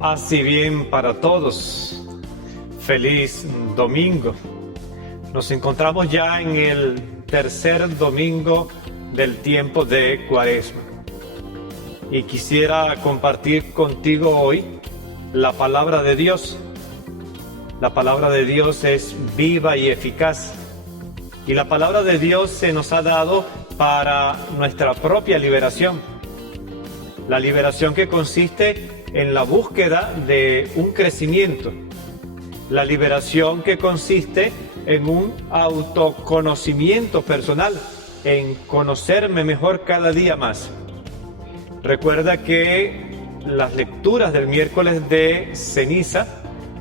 Así bien para todos. Feliz domingo. Nos encontramos ya en el tercer domingo del tiempo de Cuaresma. Y quisiera compartir contigo hoy la palabra de Dios. La palabra de Dios es viva y eficaz. Y la palabra de Dios se nos ha dado para nuestra propia liberación. La liberación que consiste en la búsqueda de un crecimiento. La liberación que consiste en un autoconocimiento personal, en conocerme mejor cada día más. Recuerda que las lecturas del miércoles de ceniza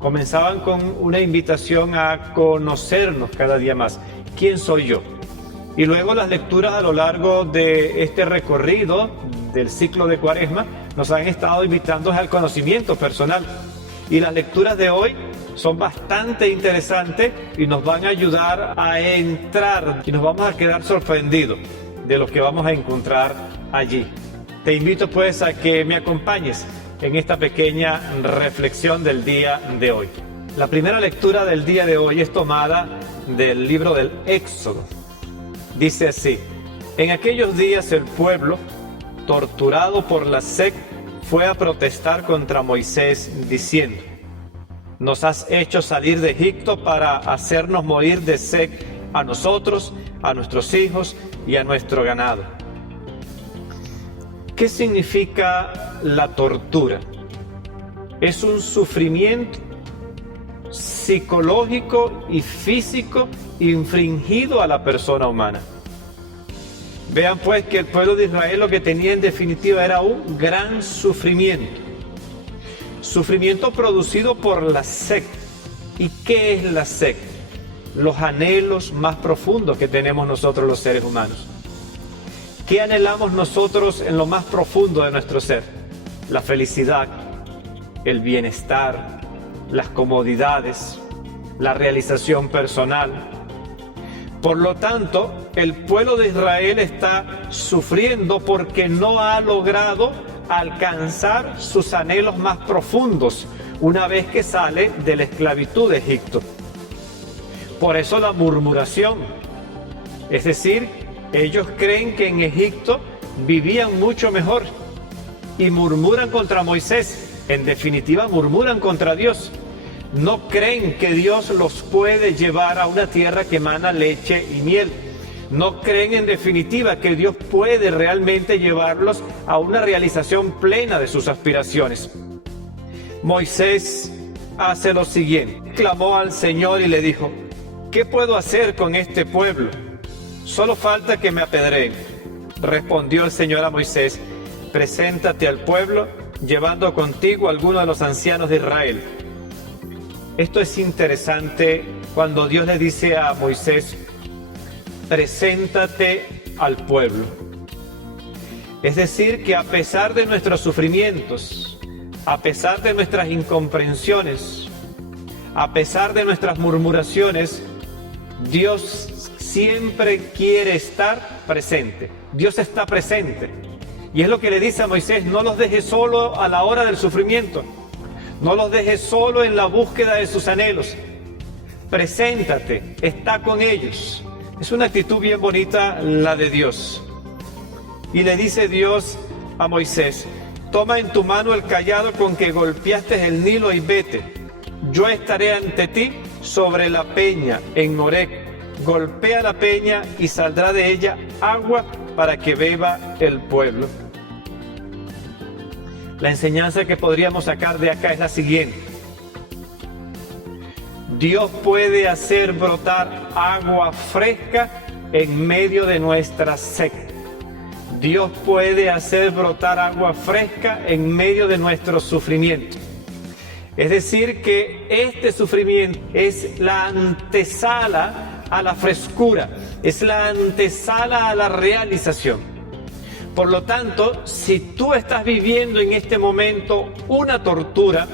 comenzaban con una invitación a conocernos cada día más. ¿Quién soy yo? Y luego las lecturas a lo largo de este recorrido del ciclo de Cuaresma nos han estado invitando al conocimiento personal. Y las lecturas de hoy son bastante interesantes y nos van a ayudar a entrar y nos vamos a quedar sorprendidos de lo que vamos a encontrar allí. Te invito pues a que me acompañes en esta pequeña reflexión del día de hoy. La primera lectura del día de hoy es tomada del libro del Éxodo. Dice así: en aquellos días el pueblo, torturado por la sed, fue a protestar contra Moisés diciendo: nos has hecho salir de Egipto para hacernos morir de sed a nosotros, a nuestros hijos y a nuestro ganado. ¿Qué significa la tortura? Es un sufrimiento psicológico y físico infringido a la persona humana. Vean pues que el pueblo de Israel lo que tenía en definitiva era un gran sufrimiento. Sufrimiento producido por la sed. ¿Y qué es la sed? Los anhelos más profundos que tenemos nosotros los seres humanos. ¿Qué anhelamos nosotros en lo más profundo de nuestro ser? La felicidad, el bienestar, las comodidades, la realización personal. Por lo tanto, el pueblo de Israel está sufriendo porque no ha logrado alcanzar sus anhelos más profundos una vez que sale de la esclavitud de Egipto. Por eso la murmuración, es decir, ellos creen que en Egipto vivían mucho mejor y murmuran contra Moisés, en definitiva murmuran contra Dios. No creen que Dios los puede llevar a una tierra que emana leche y miel. No creen en definitiva que Dios puede realmente llevarlos a una realización plena de sus aspiraciones. Moisés hace lo siguiente: clamó al Señor y le dijo: ¿qué puedo hacer con este pueblo? Solo falta que me apedreen. Respondió el Señor a Moisés: preséntate al pueblo, llevando contigo a alguno de los ancianos de Israel. Esto es interesante cuando Dios le dice a Moisés: preséntate al pueblo. Es decir, que a pesar de nuestros sufrimientos, a pesar de nuestras incomprensiones, a pesar de nuestras murmuraciones, Dios siempre quiere estar presente. Dios está presente. Y es lo que le dice a Moisés: no los dejes solo a la hora del sufrimiento. No los dejes solo en la búsqueda de sus anhelos. Preséntate, está con ellos. Es una actitud bien bonita la de Dios. Y le dice Dios a Moisés: toma en tu mano el cayado con que golpeaste el Nilo y vete. Yo estaré ante ti sobre la peña en Horeb. Golpea la peña y saldrá de ella agua para que beba el pueblo. La enseñanza que podríamos sacar de acá es la siguiente: Dios puede hacer brotar agua fresca en medio de nuestra sed. Dios puede hacer brotar agua fresca en medio de nuestro sufrimiento. Es decir, que este sufrimiento es la antesala a la frescura, es la antesala a la realización. Por lo tanto, si tú estás viviendo en este momento una tortura,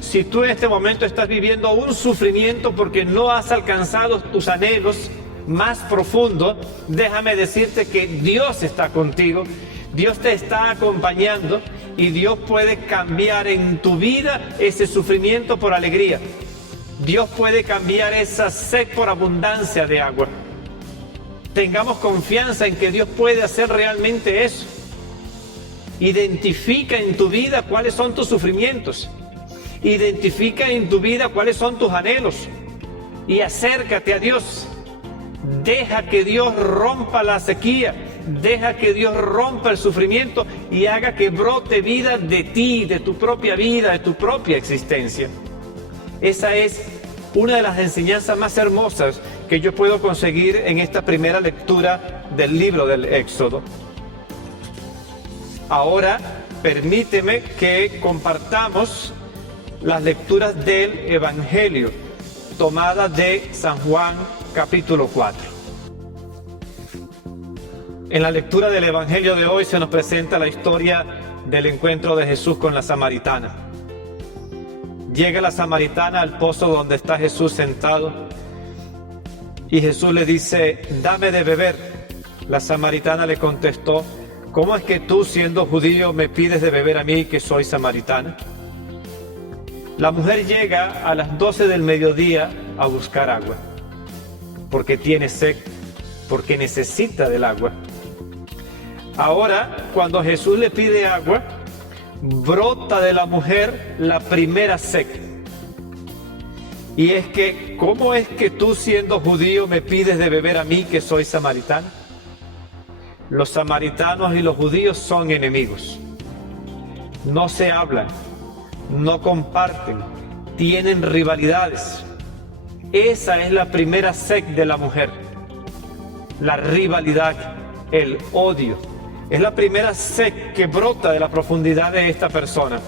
si tú en este momento estás viviendo un sufrimiento porque no has alcanzado tus anhelos más profundos, déjame decirte que Dios está contigo, Dios te está acompañando y Dios puede cambiar en tu vida ese sufrimiento por alegría. Dios puede cambiar esa sed por abundancia de agua. Tengamos confianza en que Dios puede hacer realmente eso. Identifica en tu vida cuáles son tus sufrimientos. Identifica en tu vida cuáles son tus anhelos. Y acércate a Dios. Deja que Dios rompa la sequía. Deja que Dios rompa el sufrimiento y haga que brote vida de ti, de tu propia vida, de tu propia existencia. Esa es una de las enseñanzas más hermosas que yo puedo conseguir en esta primera lectura del libro del Éxodo. Ahora, permíteme que compartamos las lecturas del Evangelio, tomadas de San Juan, capítulo 4. En la lectura del Evangelio de hoy se nos presenta la historia del encuentro de Jesús con la samaritana. Llega la samaritana al pozo donde está Jesús sentado y Jesús le dice: dame de beber. La samaritana le contestó: ¿cómo es que tú, siendo judío, me pides de beber a mí, que soy samaritana? La mujer llega a las 12 del mediodía a buscar agua, porque tiene sed, porque necesita del agua. Ahora, cuando Jesús le pide agua, brota de la mujer la primera sed. Y es que, ¿cómo es que tú, siendo judío, me pides de beber a mí, que soy samaritana? Los samaritanos y los judíos son enemigos. No se hablan, no comparten, tienen rivalidades. Esa es la primera sed de la mujer. La rivalidad, el odio. Es la primera sed que brota de la profundidad de esta persona.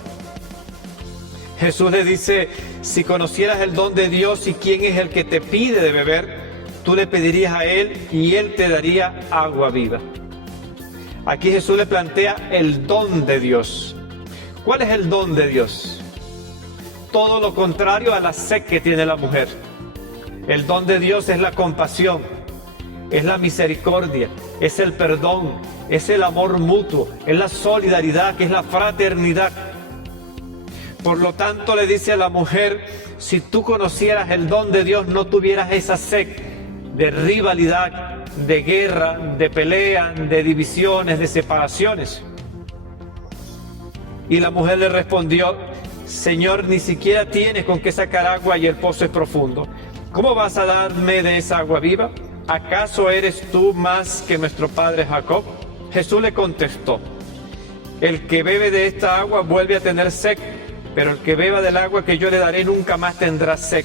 Jesús le dice: si conocieras el don de Dios y quién es el que te pide de beber, tú le pedirías a Él y Él te daría agua viva. Aquí Jesús le plantea el don de Dios. ¿Cuál es el don de Dios? Todo lo contrario a la sed que tiene la mujer. El don de Dios es la compasión, es la misericordia, es el perdón, es el amor mutuo, es la solidaridad, que es la fraternidad. Por lo tanto, le dice a la mujer: si tú conocieras el don de Dios, no tuvieras esa sed de rivalidad, de guerra, de pelea, de divisiones, de separaciones. Y la mujer le respondió: Señor, ni siquiera tienes con qué sacar agua y el pozo es profundo. ¿Cómo vas a darme de esa agua viva? ¿Acaso eres tú más que nuestro padre Jacob? Jesús le contestó: el que bebe de esta agua vuelve a tener sed, pero el que beba del agua que yo le daré nunca más tendrá sed.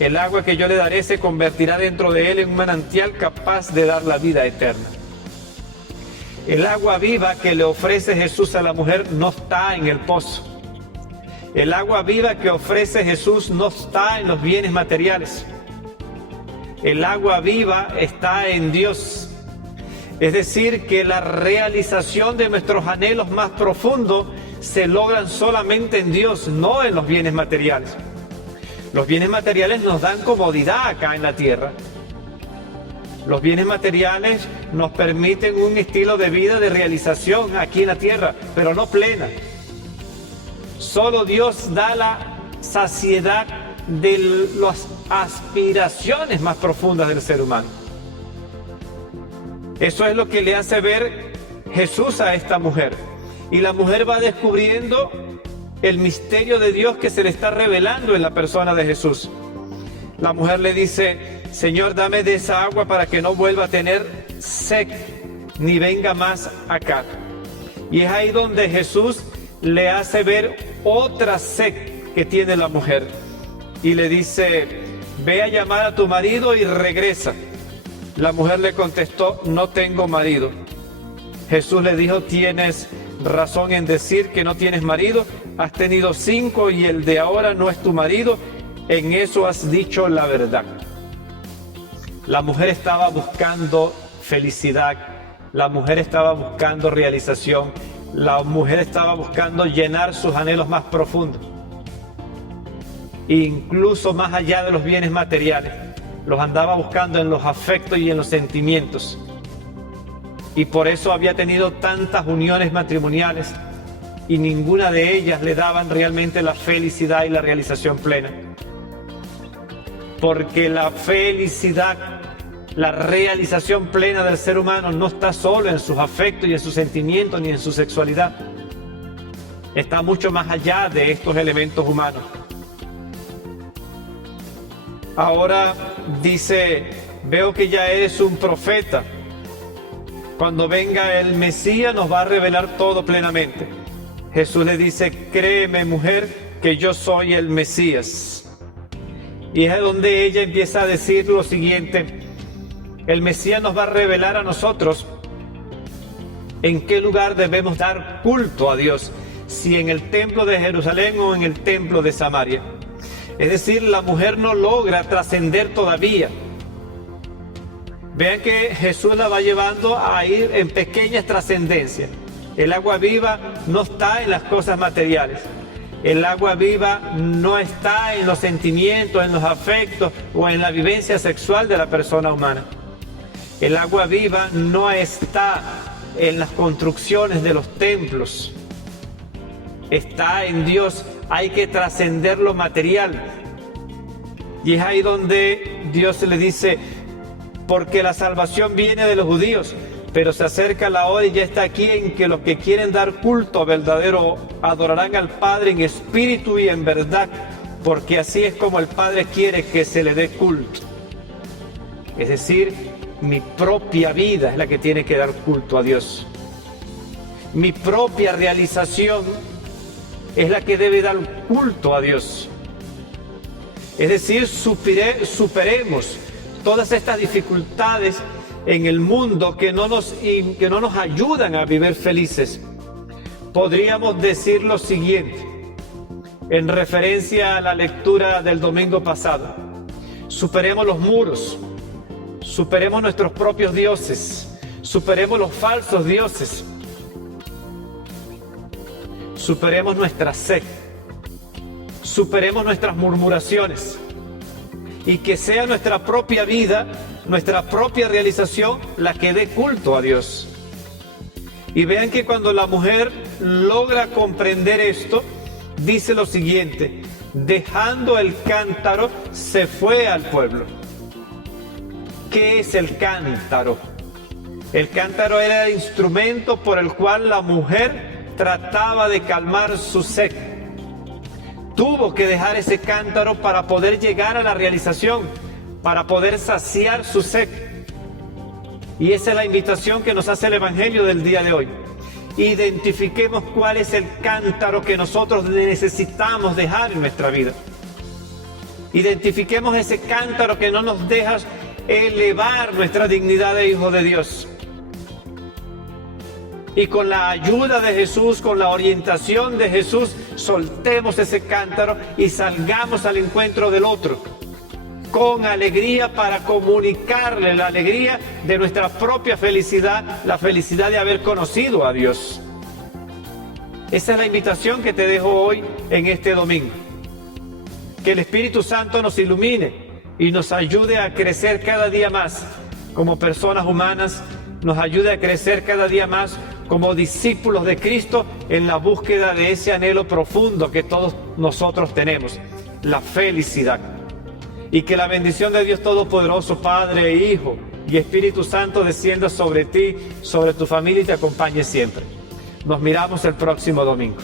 El agua que yo le daré se convertirá dentro de él en un manantial capaz de dar la vida eterna. El agua viva que le ofrece Jesús a la mujer no está en el pozo. El agua viva que ofrece Jesús no está en los bienes materiales. El agua viva está en Dios. Es decir, que la realización de nuestros anhelos más profundos se logran solamente en Dios, no en los bienes materiales. Los bienes materiales nos dan comodidad acá en la tierra. Los bienes materiales nos permiten un estilo de vida de realización aquí en la tierra, pero no plena. Solo Dios da la saciedad de las aspiraciones más profundas del ser humano. Eso es lo que le hace ver Jesús a esta mujer. Y la mujer va descubriendo el misterio de Dios que se le está revelando en la persona de Jesús. La mujer le dice: Señor, dame de esa agua para que no vuelva a tener sed, ni venga más acá. Y es ahí donde Jesús le hace ver otra sed que tiene la mujer. Y le dice: ve a llamar a tu marido y regresa. La mujer le contestó: no tengo marido. Jesús le dijo: tienes razón en decir que no tienes marido. Has tenido 5 y el de ahora no es tu marido. En eso has dicho la verdad. La mujer estaba buscando felicidad. La mujer estaba buscando realización. La mujer estaba buscando llenar sus anhelos más profundos. Incluso más allá de los bienes materiales. Los andaba buscando en los afectos y en los sentimientos. Y por eso había tenido tantas uniones matrimoniales, y ninguna de ellas le daban realmente la felicidad y la realización plena. Porque la felicidad, la realización plena del ser humano no está solo en sus afectos y en sus sentimientos ni en su sexualidad. Está mucho más allá de estos elementos humanos. Ahora dice, veo que ya eres un profeta. Cuando venga el Mesías nos va a revelar todo plenamente. Jesús le dice, créeme mujer, que yo soy el Mesías. Y es donde ella empieza a decir lo siguiente, el Mesías nos va a revelar a nosotros en qué lugar debemos dar culto a Dios, si en el templo de Jerusalén o en el templo de Samaria. Es decir, la mujer no logra trascender todavía. Vean que Jesús la va llevando a ir en pequeñas trascendencias. El agua viva no está en las cosas materiales. El agua viva no está en los sentimientos, en los afectos o en la vivencia sexual de la persona humana. El agua viva no está en las construcciones de los templos. Está en Dios. Hay que trascender lo material. Y es ahí donde Dios le dice, porque la salvación viene de los judíos, pero se acerca la hora y ya está aquí en que los que quieren dar culto verdadero adorarán al Padre en espíritu y en verdad, porque así es como el Padre quiere que se le dé culto. Es decir, mi propia vida es la que tiene que dar culto a Dios. Mi propia realización es la que debe dar culto a Dios. Es decir, superemos todas estas dificultades en el mundo que no nos ayudan a vivir felices. Podríamos decir lo siguiente, en referencia a la lectura del domingo pasado. Superemos los muros, superemos nuestros propios dioses, superemos los falsos dioses, superemos nuestra sed, superemos nuestras murmuraciones, y que sea nuestra propia vida, nuestra propia realización la que dé culto a Dios. Y vean que cuando la mujer logra comprender esto, dice lo siguiente, dejando el cántaro se fue al pueblo. ¿Qué es el cántaro? El cántaro era el instrumento por el cual la mujer trataba de calmar su sed. Tuvo que dejar ese cántaro para poder llegar a la realización, para poder saciar su sed. Y esa es la invitación que nos hace el Evangelio del día de hoy. Identifiquemos cuál es el cántaro que nosotros necesitamos dejar en nuestra vida. Identifiquemos ese cántaro que no nos deja elevar nuestra dignidad de hijo de Dios. Y con la ayuda de Jesús, con la orientación de Jesús, soltemos ese cántaro y salgamos al encuentro del otro, con alegría para comunicarle la alegría de nuestra propia felicidad, la felicidad de haber conocido a Dios. Esa es la invitación que te dejo hoy en este domingo. Que el Espíritu Santo nos ilumine y nos ayude a crecer cada día más como personas humanas, nos ayude a crecer cada día más como discípulos de Cristo en la búsqueda de ese anhelo profundo que todos nosotros tenemos, la felicidad. Y que la bendición de Dios Todopoderoso, Padre, Hijo y Espíritu Santo descienda sobre ti, sobre tu familia y te acompañe siempre. Nos miramos el próximo domingo.